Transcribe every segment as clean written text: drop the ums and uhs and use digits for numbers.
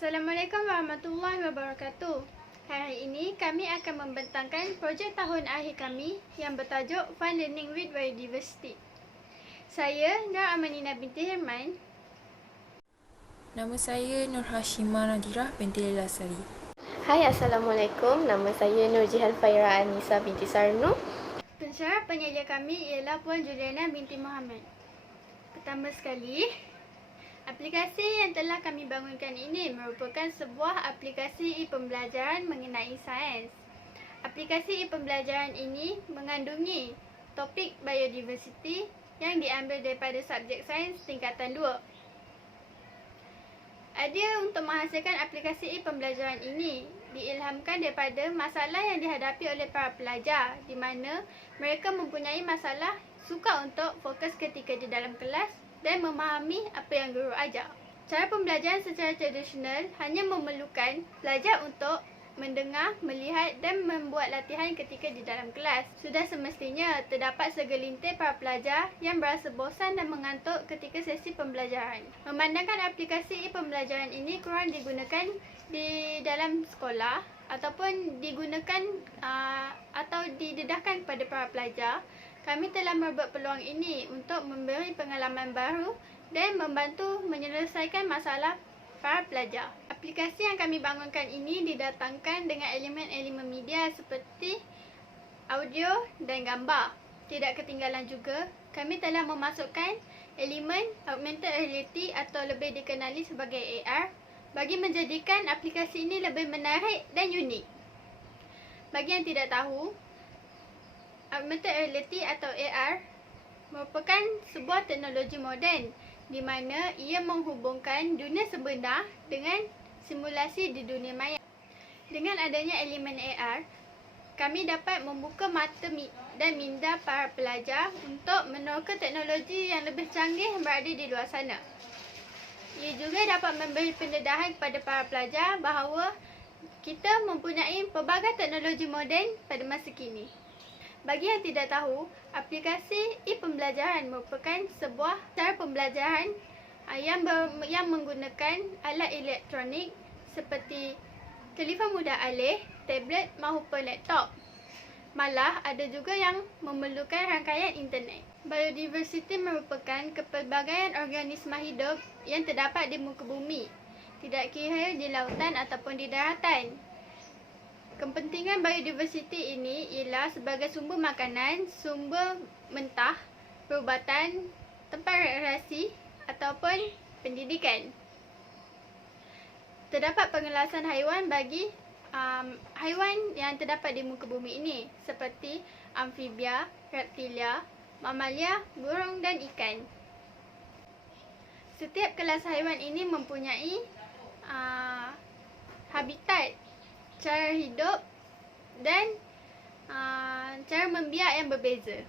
Assalamualaikum warahmatullahi wabarakatuh. Hari ini kami akan membentangkan projek tahun akhir kami yang bertajuk Fun Learning with Biodiversity. Saya Nur Amanina binti Herman. Nama saya Nur Hashimah Nadirah binti Lasari. Hai, Assalamualaikum. Nama saya Nur Jihan Faira Anissa binti Sarno. Pensyarah penyedia kami ialah Puan Juliana binti Muhammad. Pertama sekali, aplikasi yang telah kami bangunkan ini merupakan sebuah aplikasi e-pembelajaran mengenai sains. Aplikasi e-pembelajaran ini mengandungi topik biodiversity yang diambil daripada subjek sains tingkatan 2. Idea untuk menghasilkan aplikasi e-pembelajaran ini diilhamkan daripada masalah yang dihadapi oleh para pelajar, di mana mereka mempunyai masalah sukar untuk fokus ketika di dalam kelas dan memahami apa yang guru ajar. Cara pembelajaran secara tradisional hanya memerlukan pelajar untuk mendengar, melihat dan membuat latihan ketika di dalam kelas. Sudah semestinya terdapat segelintir para pelajar yang berasa bosan dan mengantuk ketika sesi pembelajaran. Memandangkan aplikasi e-pembelajaran ini kurang digunakan di dalam sekolah ataupun digunakan atau didedahkan kepada para pelajar, kami telah membuat peluang ini untuk memberi pengalaman baru dan membantu menyelesaikan masalah para pelajar. Aplikasi yang kami bangunkan ini didatangkan dengan elemen-elemen media seperti audio dan gambar. Tidak ketinggalan juga, kami telah memasukkan elemen augmented reality atau lebih dikenali sebagai AR bagi menjadikan aplikasi ini lebih menarik dan unik. Bagi yang tidak tahu, augmented reality atau AR merupakan sebuah teknologi moden di mana ia menghubungkan dunia sebenar dengan simulasi di dunia maya. Dengan adanya elemen AR, kami dapat membuka mata dan minda para pelajar untuk meneroka teknologi yang lebih canggih yang berada di luar sana. Ia juga dapat memberi pendedahan kepada para pelajar bahawa kita mempunyai pelbagai teknologi moden pada masa kini. Bagi yang tidak tahu, aplikasi e-pembelajaran merupakan sebuah cara pembelajaran yang menggunakan alat elektronik seperti telefon mudah alih, tablet maupun laptop. Malah ada juga yang memerlukan rangkaian internet. Biodiversity merupakan kepelbagaian organisma hidup yang terdapat di muka bumi, tidak kira di lautan ataupun di daratan. Kepentingan biodiversity ini ialah sebagai sumber makanan, sumber mentah, perubatan, tempat rekreasi ataupun pendidikan. Terdapat pengelasan haiwan bagi haiwan yang terdapat di muka bumi ini seperti amfibia, reptilia, mamalia, burung dan ikan. Setiap kelas haiwan ini mempunyai habitat, cara hidup dan cara membiak yang berbeza.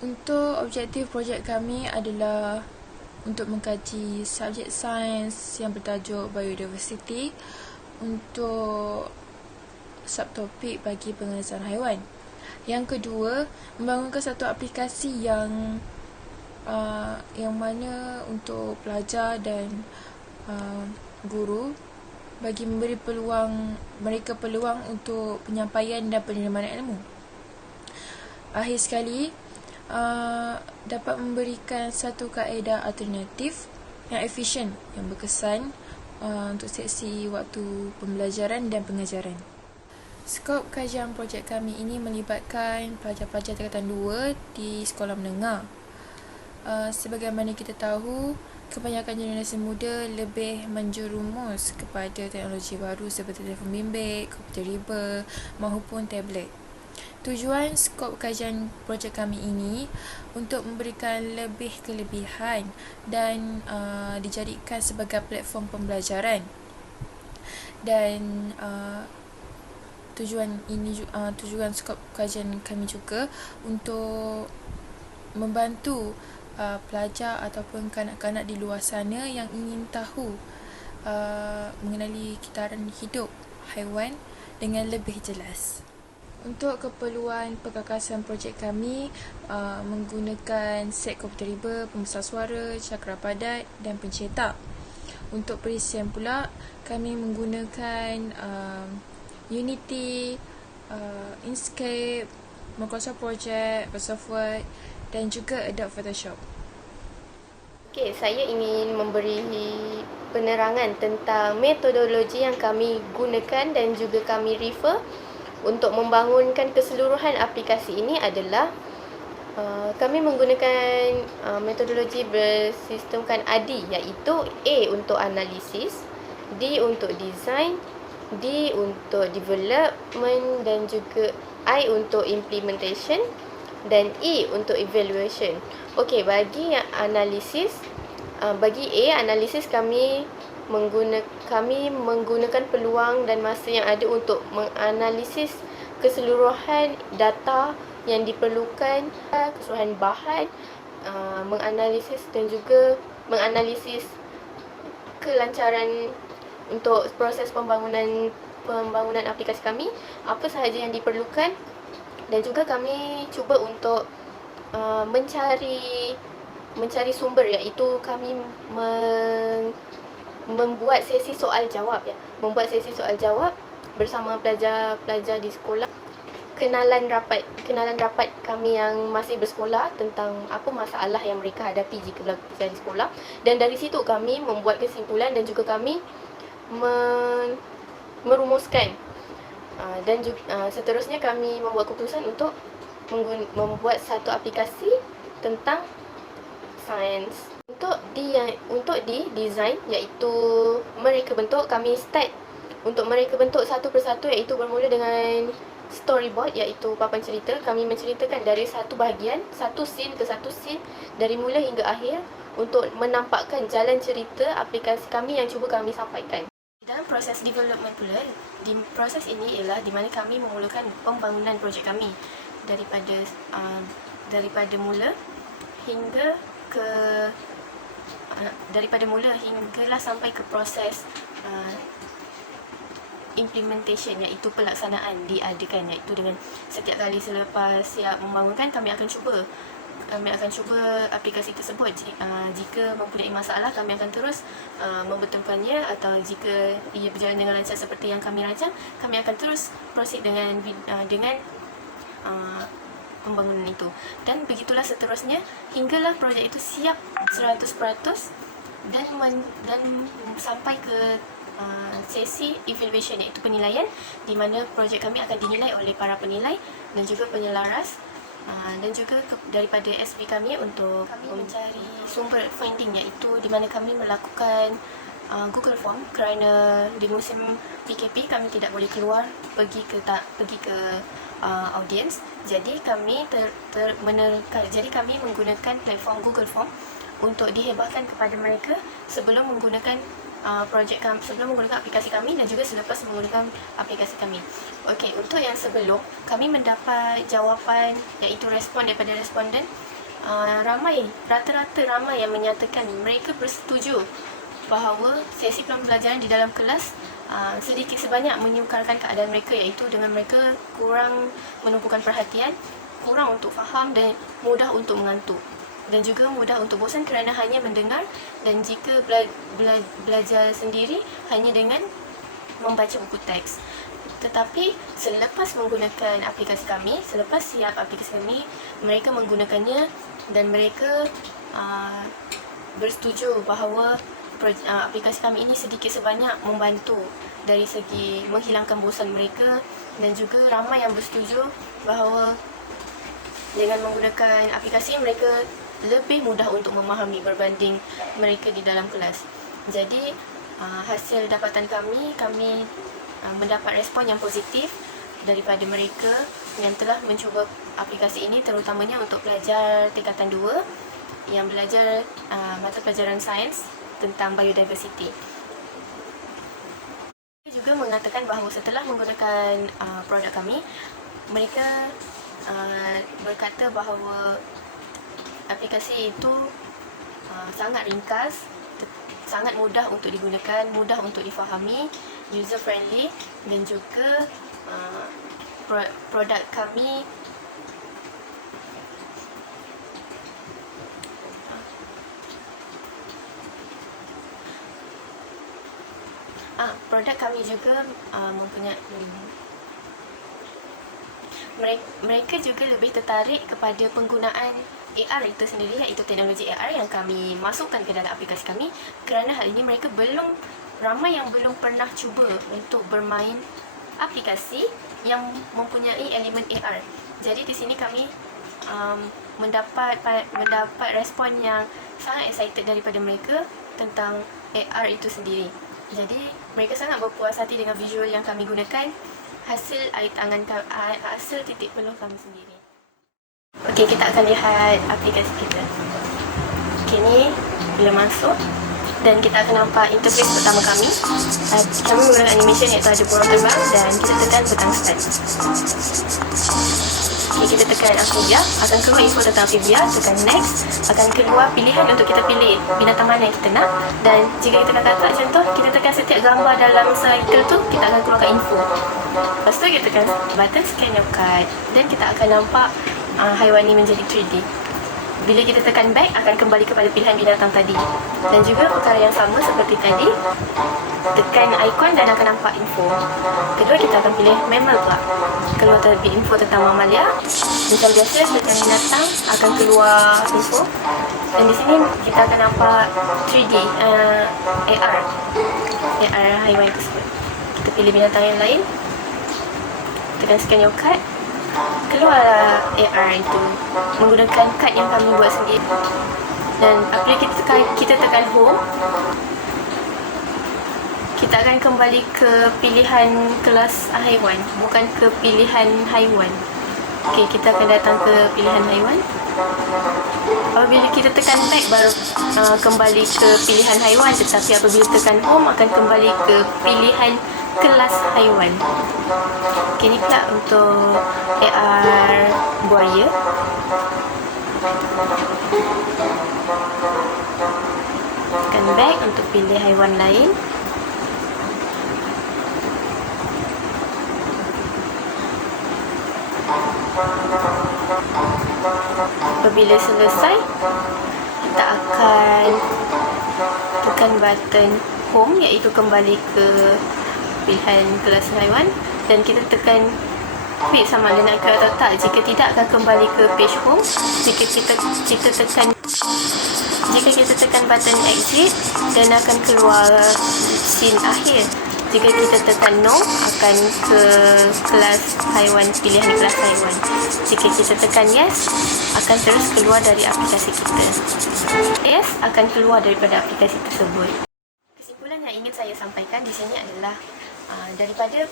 Untuk objektif projek kami adalah untuk mengkaji subjek sains yang bertajuk biodiversity untuk subtopik bagi pengelasan haiwan. Yang kedua, membangunkan satu aplikasi yang mana untuk pelajar dan guru bagi memberi mereka peluang untuk penyampaian dan penerimaan ilmu. Akhir sekali, dapat memberikan satu kaedah alternatif yang efisien, yang berkesan untuk seksi waktu pembelajaran dan pengajaran. Skop kajian projek kami ini melibatkan pelajar-pelajar tingkatan 2 di sekolah menengah. Sebagaimana kita tahu, kebanyakan generasi muda lebih menjerumus kepada teknologi baru seperti telefon bimbit, komputer riba maupun tablet. Tujuan skop kajian projek kami ini untuk memberikan lebih kelebihan dan dijadikan sebagai platform pembelajaran. Dan tujuan skop kajian kami juga untuk membantu pelajar ataupun kanak-kanak di luar sana yang ingin tahu mengenali kitaran hidup haiwan dengan lebih jelas. Untuk keperluan perkakasan projek kami menggunakan set komputer riba, pembesar suara, cakra padat dan pencetak. Untuk perisian pula, kami menggunakan Unity, Inkscape, Microsoft Project, Microsoft Word dan juga Adobe Photoshop. Okey, saya ingin memberi penerangan tentang metodologi yang kami gunakan dan juga kami refer untuk membangunkan keseluruhan aplikasi ini adalah kami menggunakan metodologi bersistemkan ADI, iaitu A untuk analisis, D untuk design, D untuk development dan juga I untuk implementation dan E untuk evaluation. Okey, bagi analisis, bagi A analisis kami menggunakan peluang dan masa yang ada untuk menganalisis keseluruhan data yang diperlukan, keseluruhan bahan, menganalisis dan juga menganalisis kelancaran untuk proses pembangunan aplikasi kami, apa sahaja yang diperlukan, dan juga kami cuba untuk mencari sumber, iaitu kami membuat sesi soal jawab bersama pelajar-pelajar di sekolah. Kenalan rapat kami yang masih bersekolah tentang apa masalah yang mereka hadapi jika belajar di sekolah, dan dari situ kami membuat kesimpulan dan juga kami merumuskan dan juga seterusnya kami membuat keputusan untuk membuat satu aplikasi tentang sains. Untuk design, iaitu mereka bentuk, kami start untuk mereka bentuk satu persatu, iaitu bermula dengan storyboard, iaitu papan cerita. Kami menceritakan dari satu bahagian, satu scene ke satu scene, dari mula hingga akhir untuk menampakkan jalan cerita aplikasi kami yang cuba kami sampaikan. Dalam proses development pula, di proses ini ialah di mana kami memulakan pembangunan projek kami daripada mula hinggalah sampai ke proses implementation, iaitu pelaksanaan diadakan, iaitu dengan setiap kali selepas siap membangunkan, kami akan cuba aplikasi tersebut. Jika mempunyai masalah, kami akan terus membetulkannya, atau jika ia berjalan dengan lancar seperti yang kami rancang, kami akan terus proceed dengan pembangunan itu. Dan begitulah seterusnya hinggalah projek itu siap 100% dan sampai ke sesi evaluation, iaitu penilaian, di mana projek kami akan dinilai oleh para penilai dan juga penyelaras, dan juga daripada SB kami untuk kami mencari sumber funding, iaitu di mana kami melakukan Google Form, kerana di musim PKP kami tidak boleh keluar pergi ke audience. Jadi kami kami menggunakan platform Google Form untuk dihebahkan kepada mereka sebelum menggunakan sebelum menggunakan aplikasi kami dan juga selepas menggunakan aplikasi kami. Okey, untuk yang sebelum, kami mendapat jawapan, iaitu respon daripada responden. Rata-rata ramai yang menyatakan mereka bersetuju bahawa sesi pembelajaran di dalam kelas sedikit sebanyak menyukarkan keadaan mereka, iaitu dengan mereka kurang menumpukan perhatian, kurang untuk faham dan mudah untuk mengantuk, dan juga mudah untuk bosan kerana hanya mendengar, dan jika belajar sendiri hanya dengan membaca buku teks. Tetapi selepas menggunakan aplikasi kami, selepas siap aplikasi kami, mereka menggunakannya dan mereka bersetuju bahawa aplikasi kami ini sedikit sebanyak membantu dari segi menghilangkan bosan mereka, dan juga ramai yang bersetuju bahawa dengan menggunakan aplikasi mereka lebih mudah untuk memahami berbanding mereka di dalam kelas. Jadi hasil dapatan kami mendapat respon yang positif daripada mereka yang telah mencuba aplikasi ini, terutamanya untuk pelajar tingkatan 2 yang belajar mata pelajaran sains tentang biodiversity. Dia juga mengatakan bahawa setelah menggunakan produk kami, mereka berkata bahawa aplikasi itu sangat ringkas, sangat mudah untuk digunakan, mudah untuk difahami, user friendly, dan juga produk kami Produk kami juga mempunyai mereka juga lebih tertarik kepada penggunaan AR itu sendiri, iaitu teknologi AR yang kami masukkan ke dalam aplikasi kami, kerana hal ini mereka ramai yang belum pernah cuba untuk bermain aplikasi yang mempunyai elemen AR. Jadi di sini kami mendapat respon yang sangat excited daripada mereka tentang AR itu sendiri. Jadi mereka sangat berpuas hati dengan visual yang kami gunakan, hasil titik peluh kami sendiri. Okey, kita akan lihat aplikasi kita. Okey, ni bila masuk dan kita akan nampak interface pertama kami. Kami menggunakan animation iaitu ada burung terbang dan kita tekan butang start. Okey, kita tekan amphibia, akan keluar info tentang amphibia, tekan next, akan keluar pilihan untuk kita pilih binatang mana yang kita nak, dan jika kita tekan katak contoh, kita tekan setiap gambar dalam cycle tu, kita akan keluarkan info. Lepas tu kita tekan button scan your card dan kita akan nampak haiwan ni menjadi 3D. Bila kita tekan back, akan kembali kepada pilihan binatang tadi. Dan juga perkara yang sama seperti tadi, tekan ikon dan akan nampak info. Kedua, kita akan pilih mammal pula. Keluar terlebih info tentang mamalia. Macam biasa, tekan binatang akan keluar info. Dan di sini kita akan nampak 3D AR haiwan tersebut. Kita pilih binatang yang lain, tekan scan your card, keluarlah AR itu menggunakan kad yang kami buat sendiri. Dan apabila kita tekan home, kita akan kembali ke pilihan kelas haiwan, bukan ke pilihan haiwan. Okey, kita akan datang ke pilihan haiwan. Apabila kita tekan back, baru kembali ke pilihan haiwan, tetapi apabila tekan home akan kembali ke pilihan kelas haiwan. Okay, ni pula untuk AR buaya. Tekan back untuk pilih haiwan lain. Apabila selesai, kita akan tekan button home, iaitu kembali ke pilihan kelas haiwan, dan kita tekan quit sama ada nak ke atau tak. Jika tidak, akan kembali ke page home. Jika kita tekan button exit, dan akan keluar scene akhir. Jika kita tekan no, akan ke kelas haiwan, pilihan kelas haiwan. Jika kita tekan yes, akan terus keluar dari aplikasi kita. Yes, akan keluar daripada aplikasi tersebut. Kesimpulan yang ingin saya sampaikan di sini adalah daripada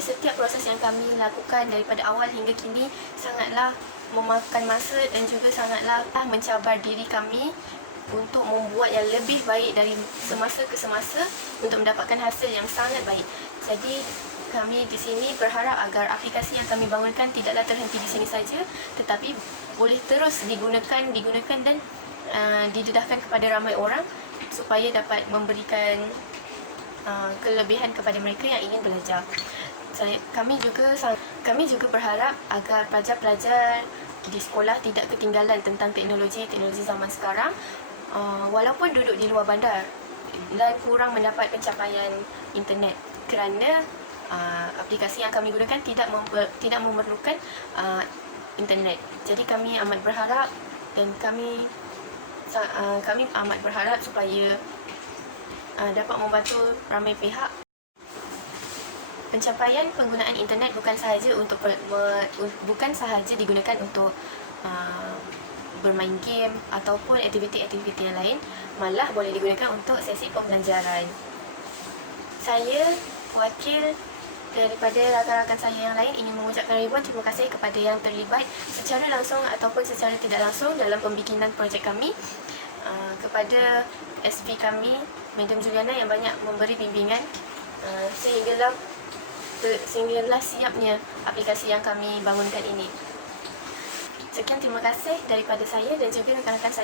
setiap proses yang kami lakukan daripada awal hingga kini sangatlah memakan masa dan juga sangatlah mencabar diri kami untuk membuat yang lebih baik dari semasa ke semasa untuk mendapatkan hasil yang sangat baik. Jadi kami di sini berharap agar aplikasi yang kami bangunkan tidaklah terhenti di sini saja, tetapi boleh terus digunakan dan didedahkan kepada ramai orang supaya dapat memberikan kelebihan kepada mereka yang ingin belajar. Kami juga berharap agar pelajar-pelajar di sekolah tidak ketinggalan tentang teknologi zaman sekarang, walaupun duduk di luar bandar dan kurang mendapat pencapaian internet, kerana aplikasi yang kami gunakan tidak memerlukan internet. Jadi kami amat berharap dan kami amat berharap supaya dapat membantu ramai pihak. Pencapaian penggunaan internet bukan sahaja digunakan untuk bermain game ataupun aktiviti-aktiviti yang lain, malah boleh digunakan untuk sesi pembelajaran. Saya, wakil daripada rakan-rakan saya yang lain, ingin mengucapkan ribuan terima kasih kepada yang terlibat secara langsung ataupun secara tidak langsung dalam pembikinan projek kami, kepada SP kami, Madam Juliana, yang banyak memberi bimbingan sehinggalah siapnya aplikasi yang kami bangunkan ini. Sekian, terima kasih daripada saya dan juga rakan-rakan saya.